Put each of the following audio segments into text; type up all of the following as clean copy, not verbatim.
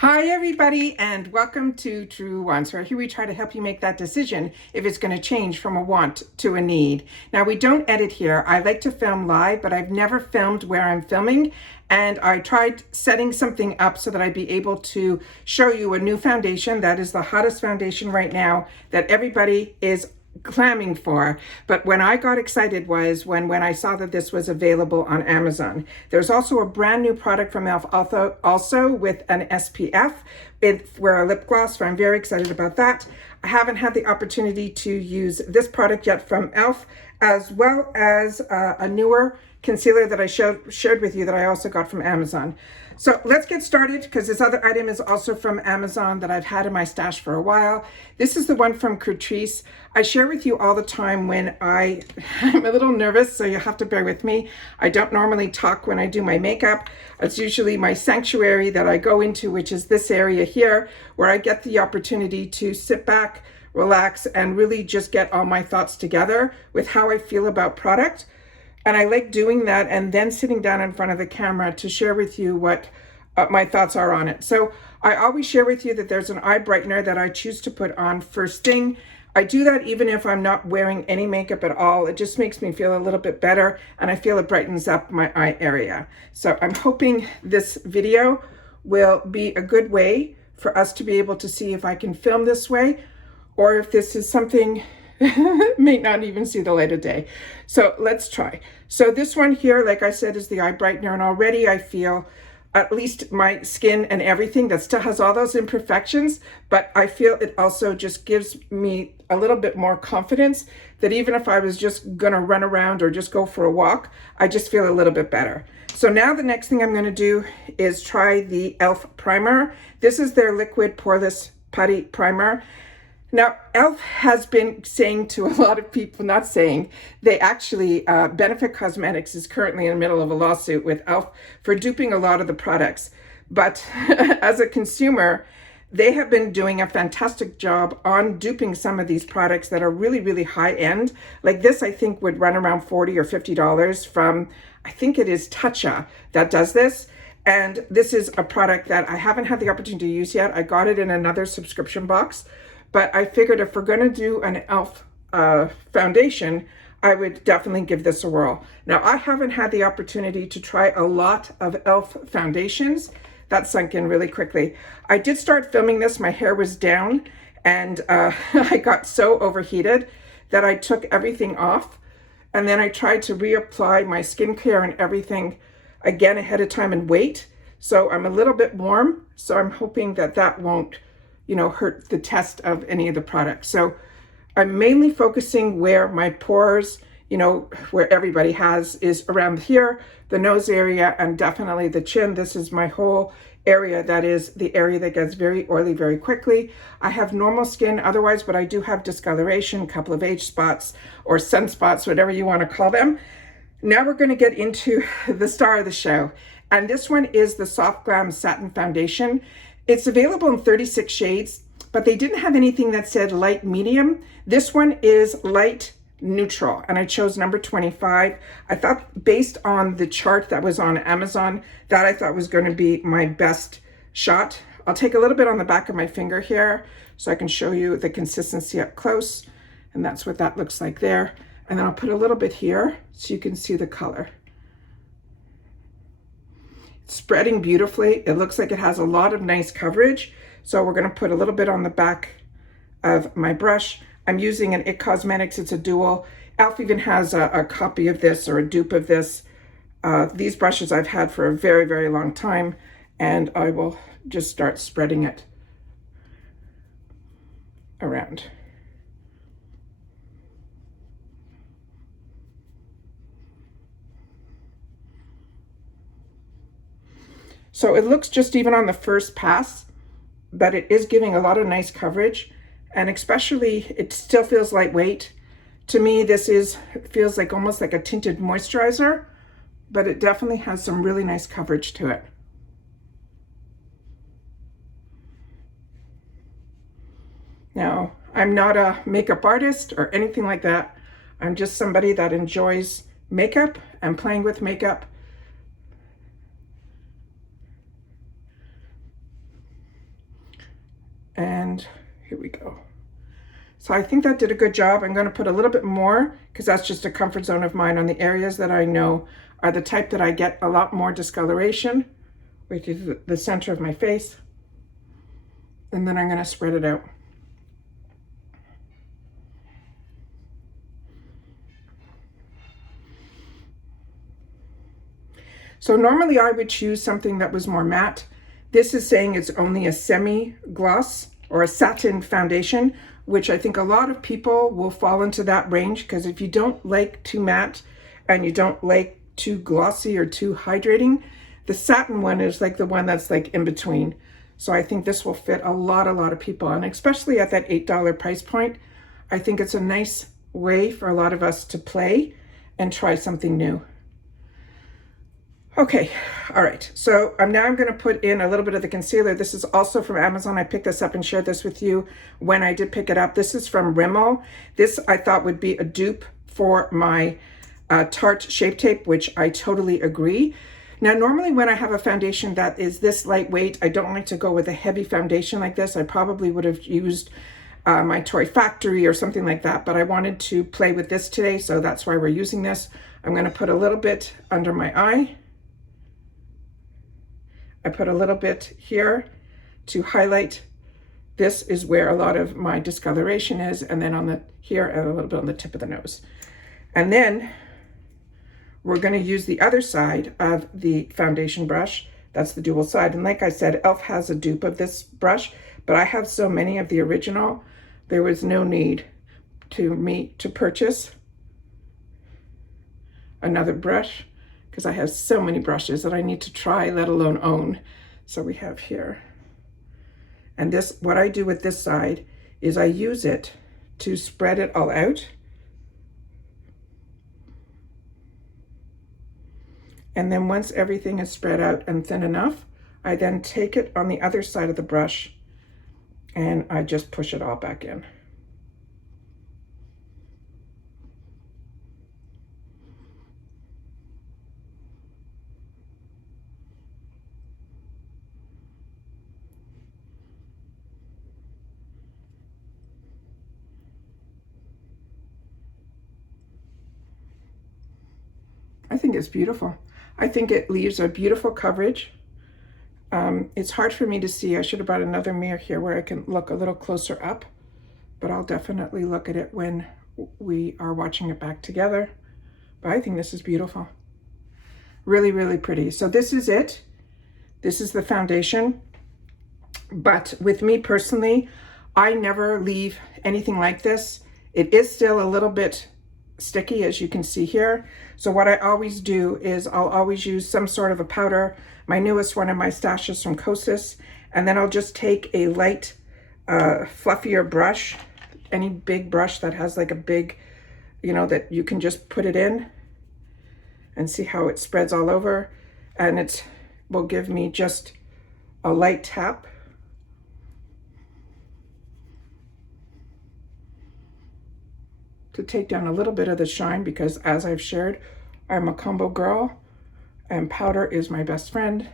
Hi everybody, and welcome to Truewants, where here we try to help you make that decision if it's going to change from a want to a need. Now, we don't edit here. I like to film live, but I've never filmed where I'm filming, and I tried setting something up so that I'd be able to show you a new foundation that is the hottest foundation right now that everybody is clamming for. But when I got excited was when I saw that this was available on Amazon. There's also a brand new product from e.l.f. also with an SPF for a lip gloss, so I'm very excited about that. I haven't had the opportunity to use this product yet from e.l.f., as well as a newer concealer that I shared with you that I also got from Amazon. So let's get started, because this other item is also from Amazon that I've had in my stash for a while. This is the one from Catrice. I share with you all the time when I'm a little nervous, so you have to bear with me. I don't normally talk when I do my makeup. It's usually my sanctuary that I go into, which is this area here, where I get the opportunity to sit back, relax, and really just get all my thoughts together with how I feel about product. And I like doing that and then sitting down in front of the camera to share with you what my thoughts are on it. So I always share with you that there's an eye brightener that I choose to put on first thing. I do that even if I'm not wearing any makeup at all. It just makes me feel a little bit better, and I feel it brightens up my eye area. So I'm hoping this video will be a good way for us to be able to see if I can film this way, or if this is something may not even see the light of day. So let's try. So this one here, like I said, is the eye brightener, and already I feel, at least my skin and everything, that still has all those imperfections, but I feel it also just gives me a little bit more confidence that even if I was just gonna run around or just go for a walk, I just feel a little bit better. So now the next thing I'm gonna do is try the e.l.f. primer. This is their liquid poreless putty primer. Now, e.l.f. has been saying to a lot of people, not saying, they actually, Benefit Cosmetics is currently in the middle of a lawsuit with e.l.f. for duping a lot of the products. But as a consumer, they have been doing a fantastic job on duping some of these products that are really, really high end. Like this, I think would run around $40 or $50 from, I think it is Tatcha that does this. And this is a product that I haven't had the opportunity to use yet. I got it in another subscription box. But I figured if we're going to do an e.l.f. Foundation, I would definitely give this a whirl. Now, I haven't had the opportunity to try a lot of e.l.f. foundations. That sunk in really quickly. I did start filming this. My hair was down, and I got so overheated that I took everything off. And then I tried to reapply my skincare and everything again ahead of time and wait. So I'm a little bit warm. So I'm hoping that that won't hurt the test of any of the products. So I'm mainly focusing where my pores, where everybody has, is around here, the nose area, and definitely the chin. This is my whole area. That is the area that gets very oily very quickly. I have normal skin otherwise, but I do have discoloration, a couple of age spots or sunspots, whatever you want to call them. Now we're going to get into the star of the show. And this one is the Soft Glam Satin Foundation. It's available in 36 shades, but they didn't have anything that said light medium. This one is light neutral, and I chose number 25. I thought, based on the chart that was on Amazon, that I thought was going to be my best shot. I'll take a little bit on the back of my finger here so I can show you the consistency up close, and that's what that looks like there. And then I'll put a little bit here so you can see the color. Spreading beautifully. It looks like it has a lot of nice coverage. So we're going to put a little bit on the back of my brush. I'm using an IT Cosmetics. It's a dual. e.l.f. even has a copy of this, or a dupe of this. These brushes I've had for a very, very long time, and I will just start spreading it around. So it looks just even on the first pass, but it is giving a lot of nice coverage, and especially it still feels lightweight. To me, this feels like almost like a tinted moisturizer, but it definitely has some really nice coverage to it. Now, I'm not a makeup artist or anything like that. I'm just somebody that enjoys makeup and playing with makeup. And here we go. So I think that did a good job. I'm going to put a little bit more because that's just a comfort zone of mine on the areas that I know are the type that I get a lot more discoloration, which is the center of my face. And then I'm going to spread it out. So normally I would choose something that was more matte. This is saying it's only a semi-gloss or a satin foundation, which I think a lot of people will fall into that range, because if you don't like too matte and you don't like too glossy or too hydrating, the satin one is like the one that's like in between. So I think this will fit a lot of people, and especially at that $8 price point, I think it's a nice way for a lot of us to play and try something new. Okay, all right, so I'm going to put in a little bit of the concealer. This is also from Amazon. I picked this up and shared this with you when I did pick it up. This is from Rimmel. This I thought would be a dupe for my Tarte Shape Tape, which I totally agree. Now, normally when I have a foundation that is this lightweight, I don't like to go with a heavy foundation like this. I probably would have used my Toy Factory or something like that, but I wanted to play with this today, so that's why we're using this. I'm going to put a little bit under my eye. I put a little bit here to highlight. This is where a lot of my discoloration is, and then on the here and a little bit on the tip of the nose. And then we're going to use the other side of the foundation brush. That's the dual side. And like I said, e.l.f. has a dupe of this brush, but I have so many of the original, there was no need to purchase another brush, because I have so many brushes that I need to try, let alone own. So we have here. And this, what I do with this side is I use it to spread it all out. And then once everything is spread out and thin enough, I then take it on the other side of the brush and I just push it all back in. I think it's beautiful. I think it leaves a beautiful coverage. It's hard for me to see. I should have brought another mirror here where I can look a little closer up, but I'll definitely look at it when we are watching it back together. But I think this is beautiful. Really pretty. So this is it. This is the foundation. But with me personally, I never leave anything like this. It is still a little bit sticky, as you can see here. So what I always do is I'll always use some sort of a powder. My newest one in my stash is from Kosas, and then I'll just take a light fluffier brush, any big brush that has like a big, you know, that you can just put it in and see how it spreads all over, and it will give me just a light tap. To take down a little bit of the shine, because as I've shared, I'm a combo girl and powder is my best friend.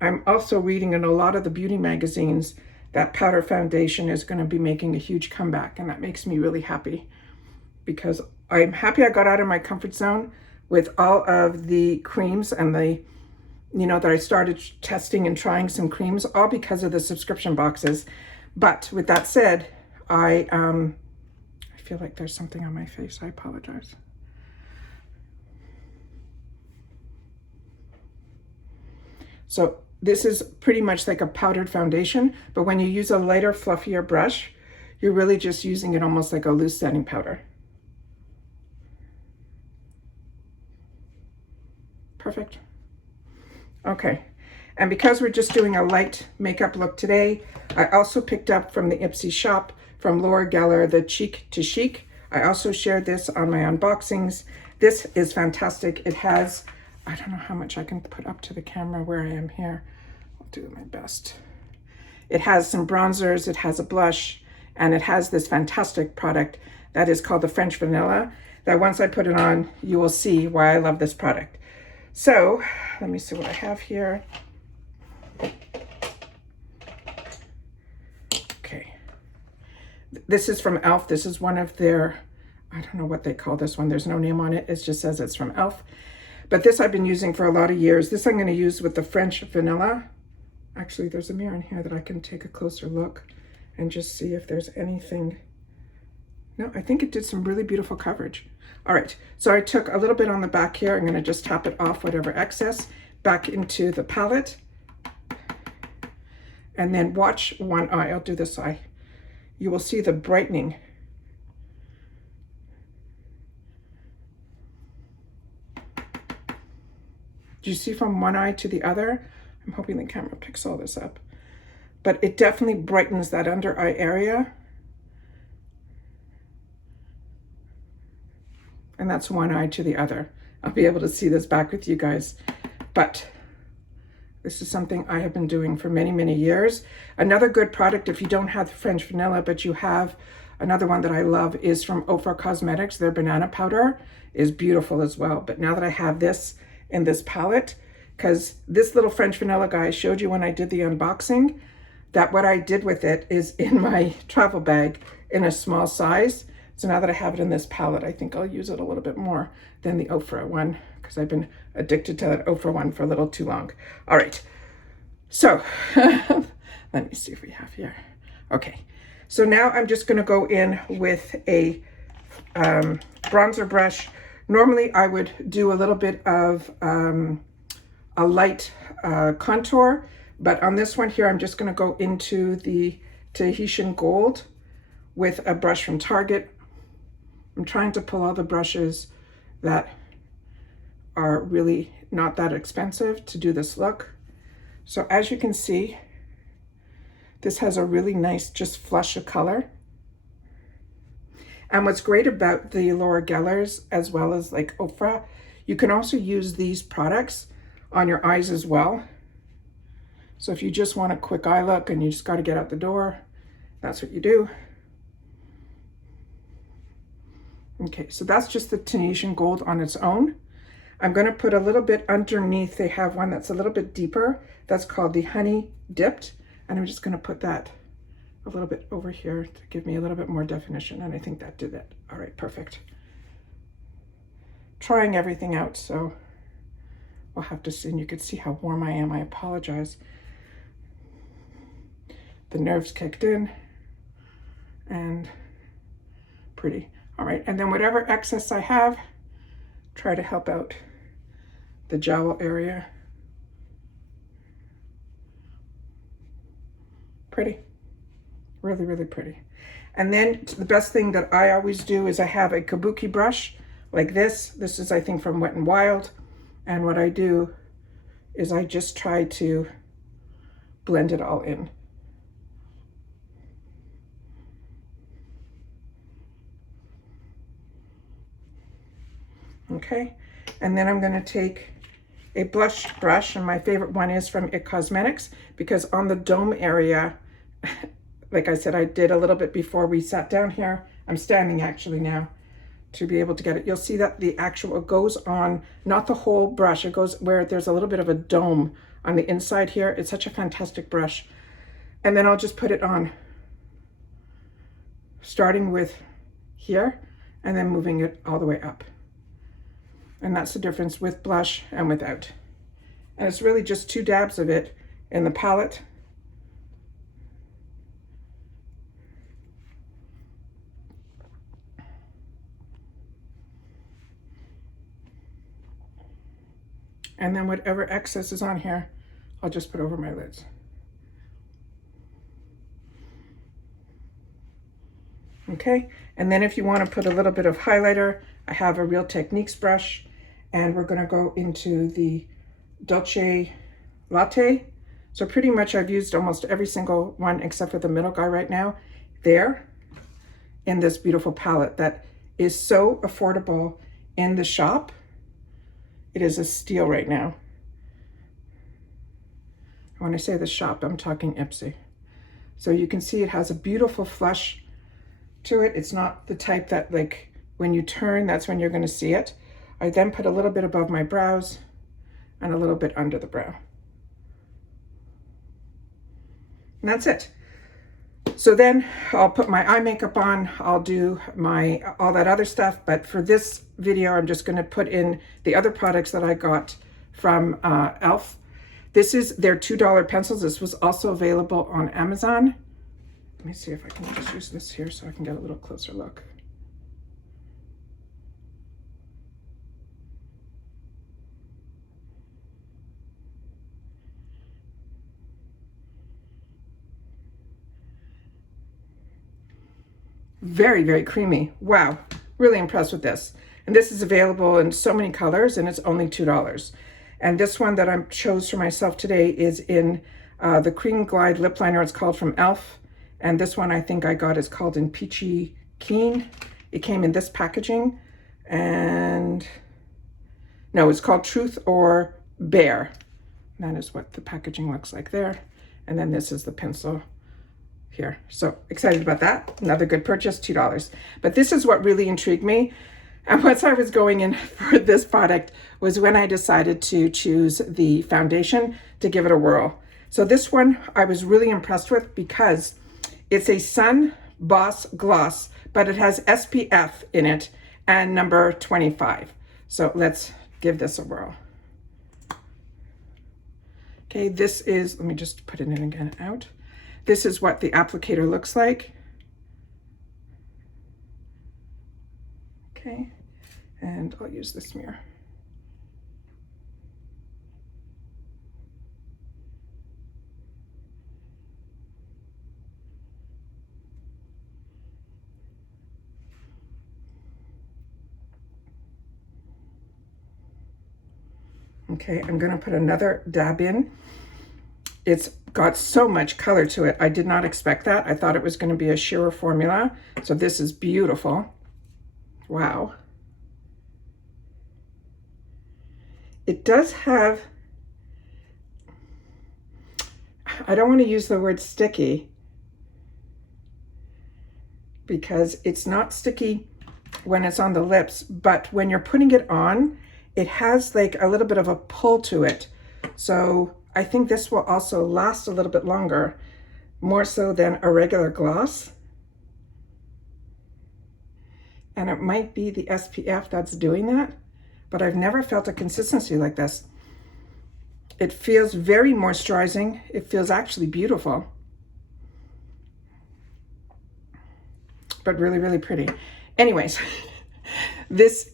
I'm also reading in a lot of the beauty magazines that powder foundation is going to be making a huge comeback, and that makes me really happy, because I'm happy I got out of my comfort zone with all of the creams and the, you know, that I started testing and trying some creams, all because of the subscription boxes. But with that said, I feel like there's something on my face. I apologize. So this is pretty much like a powdered foundation, but when you use a lighter, fluffier brush, you're really just using it almost like a loose setting powder. Perfect. Okay. And because we're just doing a light makeup look today, I also picked up from the Ipsy shop from Laura Geller, the Cheek to Chic. I also shared this on my unboxings. This is fantastic. It has, I don't know how much I can put up to the camera where I am here. I'll do my best. It has some bronzers, it has a blush, and it has this fantastic product that is called the French Vanilla, that once I put it on, you will see why I love this product. So, let me see what I have here. Okay. This is from e.l.f. This is one of their, I don't know what they call this one. There's no name on it. It just says it's from e.l.f. But this I've been using for a lot of years. This I'm going to use with the French vanilla. Actually, there's a mirror in here that I can take a closer look and just see if there's anything. No, I think it did some really beautiful coverage. All right, so I took a little bit on the back here. I'm going to just tap it off, whatever excess, back into the palette. And then watch one eye. I'll do this eye. You will see the brightening. Do you see from one eye to the other? I'm hoping the camera picks all this up. But it definitely brightens that under eye area. And that's one eye to the other. I'll be able to see this back with you guys. But this is something I have been doing for many, many years. Another good product, if you don't have the French vanilla, but you have another one that I love, is from Ofra Cosmetics. Their banana powder is beautiful as well. But now that I have this in this palette, because this little French vanilla guy I showed you when I did the unboxing, that what I did with it is in my travel bag in a small size. So now that I have it in this palette, I think I'll use it a little bit more than the Ofra one, because I've been addicted to that Ofra one for a little too long. All right, so let me see if we have here. Okay, so now I'm just going to go in with a bronzer brush. Normally I would do a little bit of a light contour, but on this one here, I'm just going to go into the Tahitian Gold with a brush from Target. I'm trying to pull all the brushes that are really not that expensive to do this look. So as you can see, this has a really nice just flush of color. And what's great about the Laura Gellers, as well as like Ofra, you can also use these products on your eyes as well. So if you just want a quick eye look and you just got to get out the door, that's what you do. Okay, so that's just the Tahitian Gold on its own. I'm going to put a little bit underneath. They have one that's a little bit deeper. That's called the Honey Dipped. And I'm just going to put that a little bit over here to give me a little bit more definition. And I think that did it. All right, perfect. Trying everything out, so we'll have to see. And you can see how warm I am. I apologize. The nerves kicked in and pretty. All right, and then whatever excess I have, try to help out the jowl area. Pretty, really, really pretty. And then the best thing that I always do is I have a kabuki brush like this. This is, I think, from Wet n Wild. And what I do is I just try to blend it all in. Okay, and then I'm going to take a blush brush, and my favorite one is from IT Cosmetics, because on the dome area, like I said, I did a little bit before we sat down here. I'm standing actually now to be able to get it. You'll see that the actual, it goes on, not the whole brush, it goes where there's a little bit of a dome on the inside here. It's such a fantastic brush. And then I'll just put it on, starting with here and then moving it all the way up. And that's the difference with blush and without. And it's really just 2 dabs of it in the palette. And then whatever excess is on here, I'll just put over my lids. Okay, and then if you want to put a little bit of highlighter, I have a Real Techniques brush, and we're going to go into the Dolce Latte. So pretty much I've used almost every single one except for the middle guy right now there in this beautiful palette that is so affordable in the shop. It is a steal right now. When I say the shop, I'm talking Ipsy. So you can see it has a beautiful flush to it. It's not the type that, like, when you turn, that's when you're going to see it. I then put a little bit above my brows and a little bit under the brow. And that's it. So then I'll put my eye makeup on, I'll do all that other stuff, but for this video, I'm just gonna put in the other products that I got from e.l.f. This is their $2 pencils. This was also available on Amazon. Let me see if I can just use this here so I can get a little closer look. Very, very creamy. Wow, really impressed with this. And this is available in so many colors, and it's only $2. And this one that I chose for myself today is in the Cream Glide Lip Liner. It's called from e.l.f. And this one I think I got is called in Peachy Kween. It came in this packaging. And no, it's called Truth or Bear. That is what the packaging looks like there. And then this is the pencil here. So excited about that. Another good purchase, $2. But this is what really intrigued me. And once I was going in for this product was when I decided to choose the foundation to give it a whirl. So this one I was really impressed with because it's a Sun Boss Gloss, but it has SPF in it and number 25. So let's give this a whirl. Okay, this is, let me just put it in again out. This is what the applicator looks like. Okay, and I'll use this mirror. Okay, I'm gonna put another dab in. It's got so much color to it. I did not expect that. I thought it was gonna be a sheer formula. So this is beautiful. Wow. It does have, I don't wanna use the word sticky because it's not sticky when it's on the lips, but when you're putting it on, it has like a little bit of a pull to it. So I think this will also last a little bit longer, more so than a regular gloss. And it might be the SPF that's doing that, but I've never felt a consistency like this. It feels very moisturizing. It feels actually beautiful, but really, really pretty. Anyways, this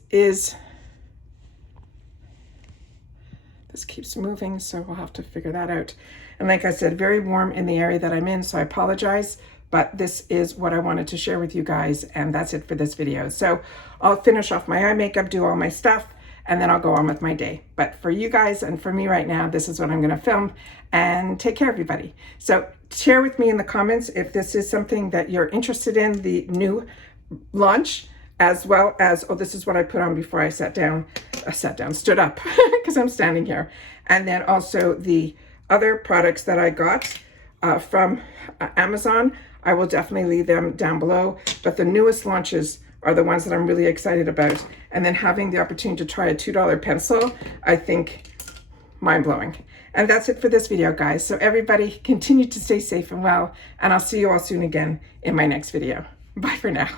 keeps moving, so we'll have to figure that out. And like I said, very warm in the area that I'm in, so I apologize, but this is what I wanted to share with you guys, and that's it for this video. So I'll finish off my eye makeup, do all my stuff, and then I'll go on with my day. But for you guys and for me right now, this is what I'm gonna film, and take care, everybody. So share with me in the comments if this is something that you're interested in, the new launch, as well as, oh, this is what I put on before I stood up, because I'm standing here. And then also the other products that I got from Amazon, I will definitely leave them down below. But the newest launches are the ones that I'm really excited about. And then having the opportunity to try a $2 pencil, I think mind-blowing. And that's it for this video, guys. So everybody continue to stay safe and well, and I'll see you all soon again in my next video. Bye for now.